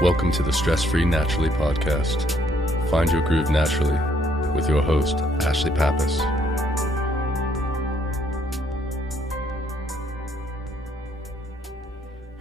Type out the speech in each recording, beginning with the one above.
Welcome to the Stress-Free Naturally podcast. Find your groove naturally with your host, Ashlie Pappas.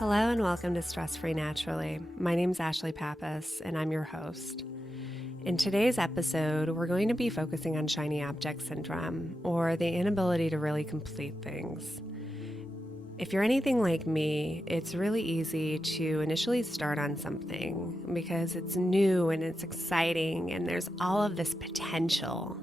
Hello and welcome to Stress-Free Naturally. My name's Ashlie Pappas and I'm your host. In today's episode, we're going to be focusing on shiny object syndrome, or the inability to really complete things. If you're anything like me, it's really easy to initially start on something because it's new and it's exciting and there's all of this potential.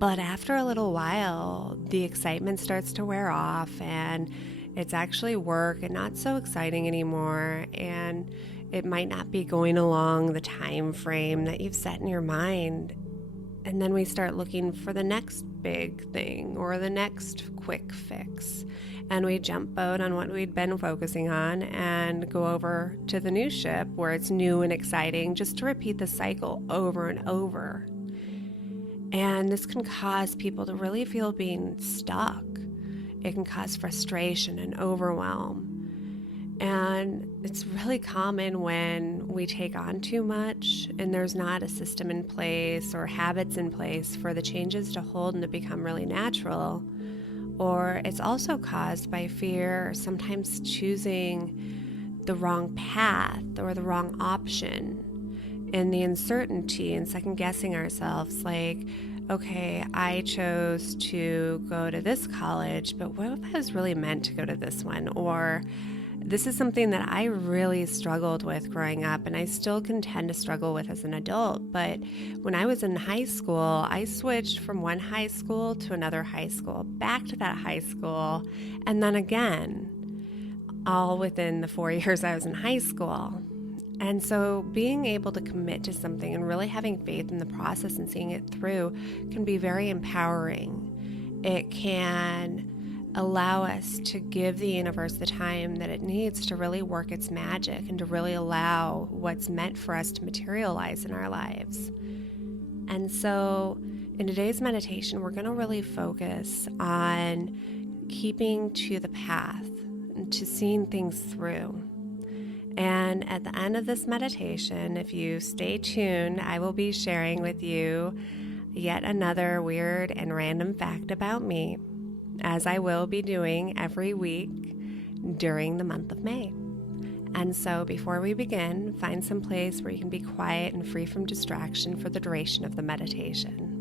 But after a little while, the excitement starts to wear off and it's actually work and not so exciting anymore, and it might not be going along the time frame that you've set in your mind. And then we start looking for the next big thing or the next quick fix. And we jump boat on what we'd been focusing on and go over to the new ship where it's new and exciting, just to repeat the cycle over and over. And this can cause people to really feel being stuck. It can cause frustration and overwhelm. And it's really common when we take on too much and there's not a system in place or habits in place for the changes to hold and to become really natural. Or it's also caused by fear, sometimes choosing the wrong path or the wrong option, and the uncertainty and second guessing ourselves, like, okay, I chose to go to this college, but what if I was really meant to go to this one? Or this is something that I really struggled with growing up, and I still contend to struggle with as an adult. But when I was in high school, I switched from one high school to another high school, back to that high school, and then again, all within the 4 years I was in high school. And so being able to commit to something and really having faith in the process and seeing it through can be very empowering. It can allow us to give the universe the time that it needs to really work its magic and to really allow what's meant for us to materialize in our lives. And so in today's meditation, we're going to really focus on keeping to the path and to seeing things through. And at the end of this meditation, if you stay tuned, I will be sharing with you yet another weird and random fact about me, as I will be doing every week during the month of May. And so before we begin, find some place where you can be quiet and free from distraction for the duration of the meditation.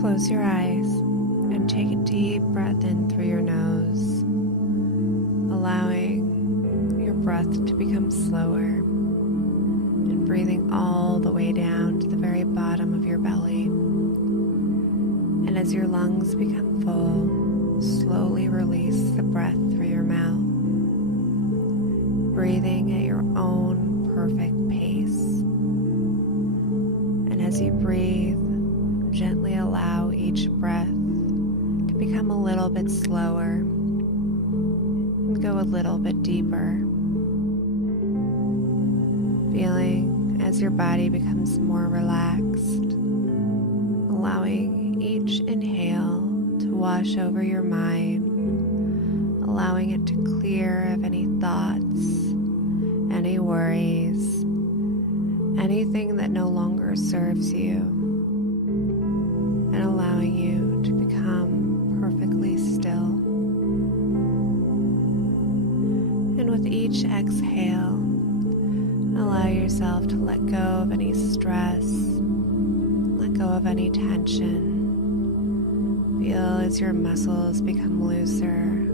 Close your eyes and take a deep breath in through your nose, allowing your breath to become slower and breathing all the way down to the very bottom of your belly. And as your lungs become full, slowly release the breath through your mouth, breathing at your own perfect pace. And as you breathe, gently allow each breath to become a little bit slower and go a little bit deeper, feeling as your body becomes more relaxed, allowing each inhale to wash over your mind, allowing it to clear of any thoughts, any worries, anything that no longer serves you, and allowing you to become perfectly still. And with each exhale, allow yourself to let go of any stress, let go of any tension. Feel as your muscles become looser,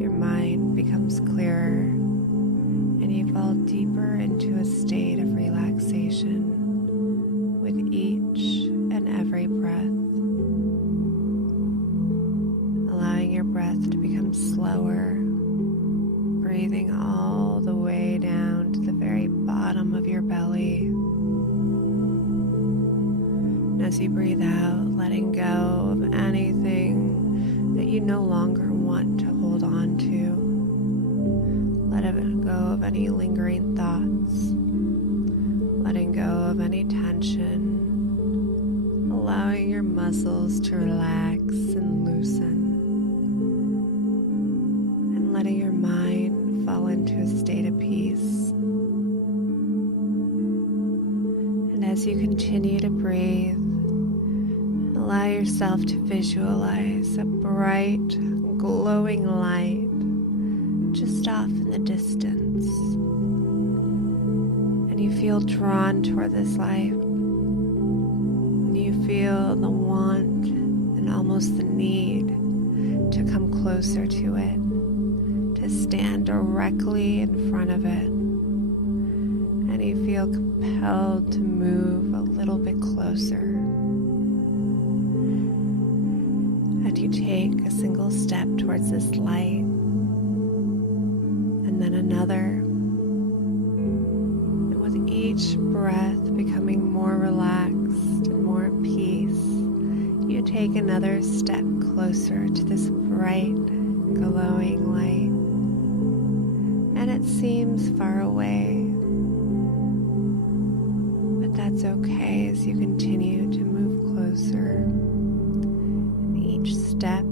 your mind becomes clearer, and you fall deeper into a state of relaxation with each and every breath. Allowing your breath to become slower, breathing all the way down to the very bottom of your belly. And as you breathe out, letting go of anything that you no longer want to hold on to. Letting go of any lingering thoughts, letting go of any tension, allowing your muscles to relax and loosen, and letting your mind fall into a state of peace. And as you continue to breathe, allow yourself to visualize a bright, glowing light just off in the distance. And you feel drawn toward this light. And you feel the want and almost the need to come closer to it, to stand directly in front of it. And you feel compelled to move a little bit closer. And you take a single step towards this light, and then another. And with each breath becoming more relaxed and more at peace, you take another step closer to this bright, glowing light. And it seems far away, but that's okay as you continue to move closer. Each step,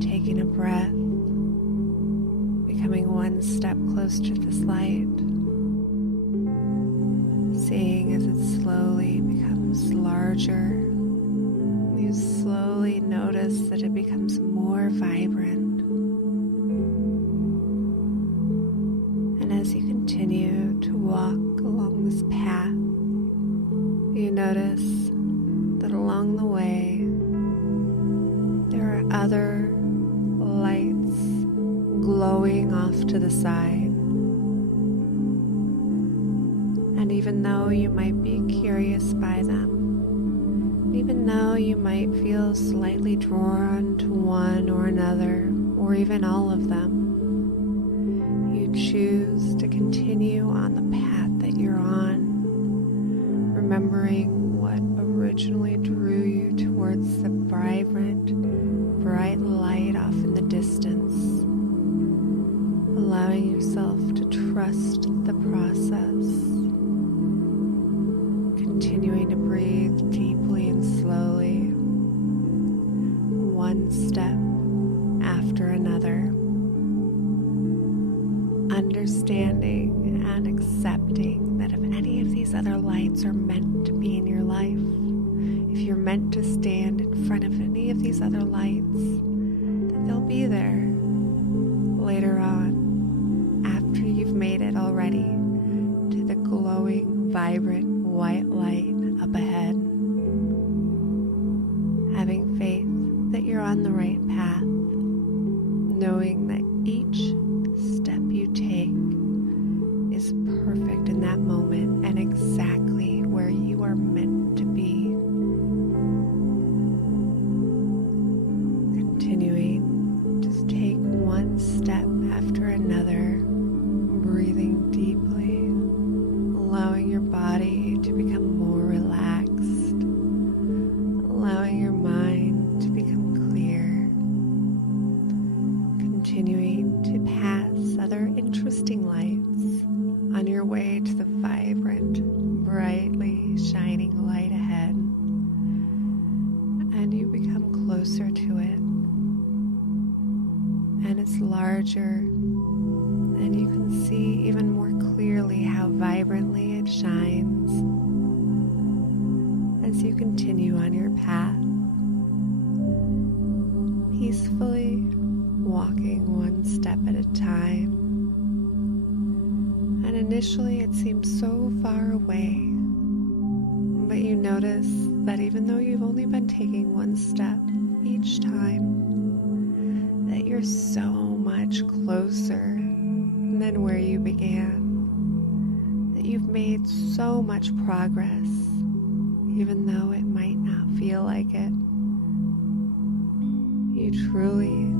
taking a breath, becoming one step closer to this light, seeing as it slowly becomes larger. You slowly notice that it becomes more vibrant. And as you continue to walk along this path, you notice that along the way, there are other lights glowing off to the side. And even though you might be curious by them, even though you might feel slightly drawn to one or another, or even all of them, you choose to continue on the path that you're on, remembering what originally drew you towards the vibrant, bright light off in the distance, allowing yourself to trust the process, continuing to breathe deeply and slowly, one step after another, understanding and accepting that if any of these other lights are meant to be in your life, if you're meant to stand in front of any of these other lights, that they'll be there later on, after you've made it already to the glowing, vibrant white light up ahead. Having faith that you're on the right path, knowing that each step you take is perfect in that moment and exactly where you are meant to be. Continuing, just take one step after another, breathing deeply, allowing your body to become more relaxed, allowing your mind to become clear, continuing to pass other interesting lights on your way to the vibrant, brightly shining light ahead, and you become closer to it, and it's larger, and you can see even more clearly how vibrantly it shines as you continue on your path, peacefully walking one step at a time. And initially it seems so far away, but you notice that even though you've only been taking one step each time, that you're so much closer than where you began, that you've made so much progress, even though it might not feel like it. You truly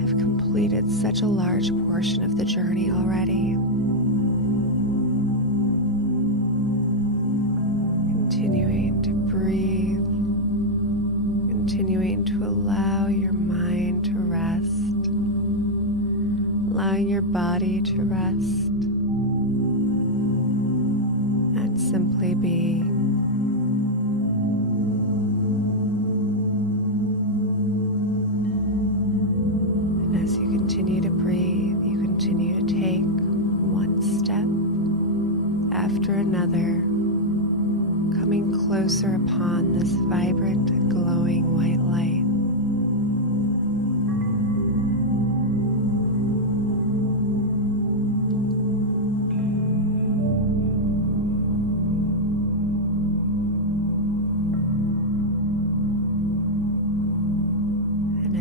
have completed such a large portion of the journey already. Continuing to breathe, continuing to allow your mind to rest, allowing your body to rest and simply be. And as you continue to breathe, you continue to take one step after another, coming closer upon this vibrant, glowing white light.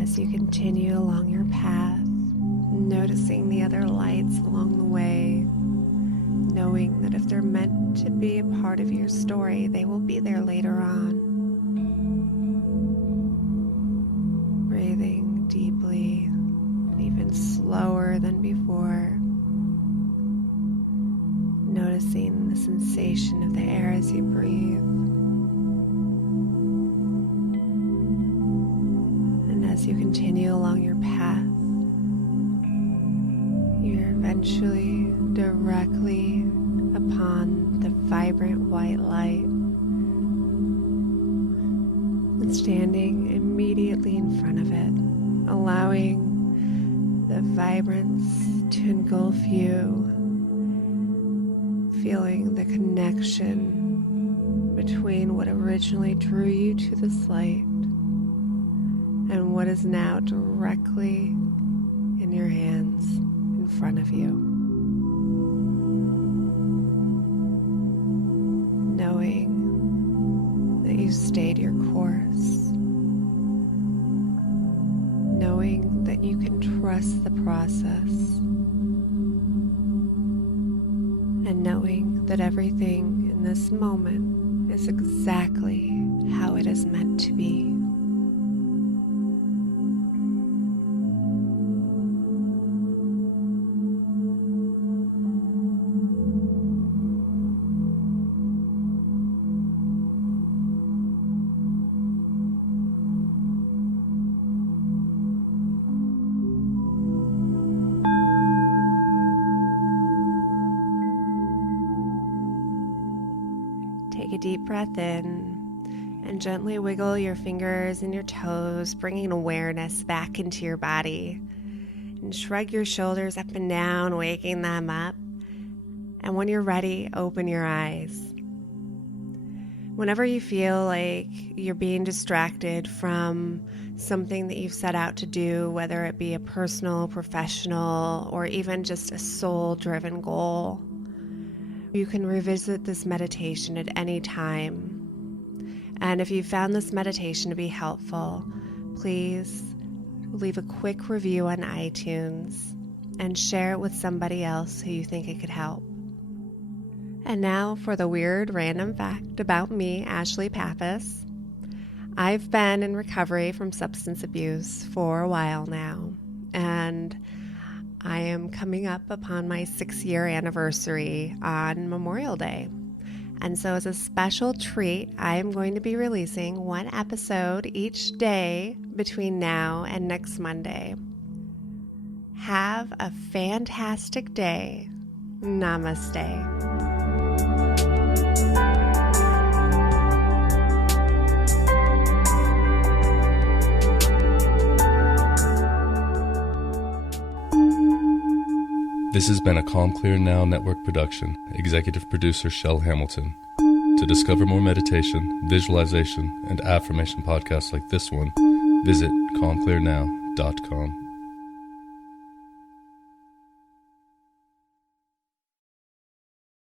As you continue along your path, noticing the other lights along the way, knowing that if they're meant to be a part of your story, they will be there later on. Breathing deeply, even slower than before. Noticing the sensation of the air as you breathe. As you continue along your path, you're eventually directly upon the vibrant white light, and standing immediately in front of it, allowing the vibrance to engulf you, feeling the connection between what originally drew you to this light and what is now directly in your hands in front of you. Knowing that you stayed your course. Knowing that you can trust the process. And knowing that everything in this moment is exactly how it is meant to be. Take a deep breath in and gently wiggle your fingers and your toes, bringing awareness back into your body. And shrug your shoulders up and down, waking them up. And when you're ready, open your eyes. Whenever you feel like you're being distracted from something that you've set out to do, whether it be a personal, professional, or even just a soul-driven goal, you can revisit this meditation at any time. And if you found this meditation to be helpful, please leave a quick review on iTunes and share it with somebody else who you think it could help. And now for the weird random fact about me, Ashlie Pappas. I've been in recovery from substance abuse for a while now, and I am coming up upon my 6-year anniversary on Memorial Day. And so as a special treat, I am going to be releasing one episode each day between now and next Monday. Have a fantastic day. Namaste. This has been a Calm Clear Now Network production. Executive producer Shell Hamilton. To discover more meditation, visualization, and affirmation podcasts like this one, visit calmclearnow.com.